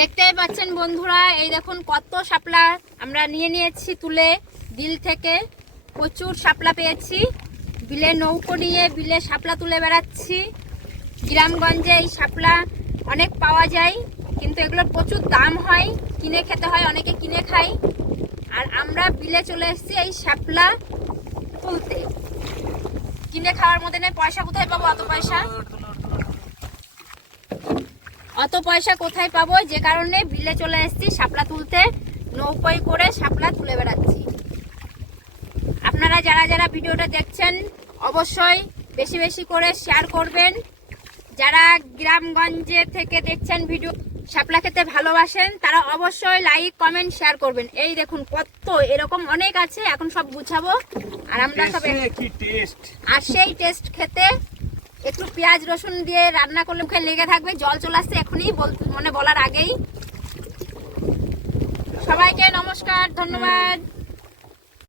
দেখতেই পাচ্ছেন বন্ধুরা, এই দেখুন কত শাপলা আমরা নিয়ে নিয়েছি তুলে। বিল থেকে প্রচুর শাপলা পেয়েছি। বিলে নৌকো নিয়ে বিলে শাপলা তুলে বেড়াচ্ছি। গ্রামগঞ্জে এই শাপলা অনেক পাওয়া যায়, কিন্তু এগুলোর প্রচুর দাম হয়। কিনে খেতে হয়, অনেকে কিনে খায়। আর আমরা বিলে চলে এসেছি এই শাপলা তুলতে। কিনে খাওয়ার মধ্যে নেই, পয়সা কোথায় পাবো? অত পয়সা। অত পয়সা কোথায় পাবো? যে কারণে বিলে চলে এসেছি শাপলা তুলতে। নৌকোয় করে শাপলা তুলে বেড়াচ্ছি। আপনারা যারা যারা ভিডিওটা দেখছেন অবশ্যই বেশি বেশি করে শেয়ার করবেন। যারা গ্রামগঞ্জে থেকে দেখছেন ভিডিও শাপলা খেতে ভালোবাসেন তারা অবশ্যই লাইক কমেন্ট শেয়ার করবেন। এই দেখুন কত এরকম অনেক আছে এখন সব গুছাবো। আর আমরা সব আর সেই টেস্ট খেতে একটু পেঁয়াজ রসুন দিয়ে রান্না করলে মুখে লেগে থাকবে, জল চলে আসছে এখনই মানে বলার আগেই। সবাইকে নমস্কার, ধন্যবাদ।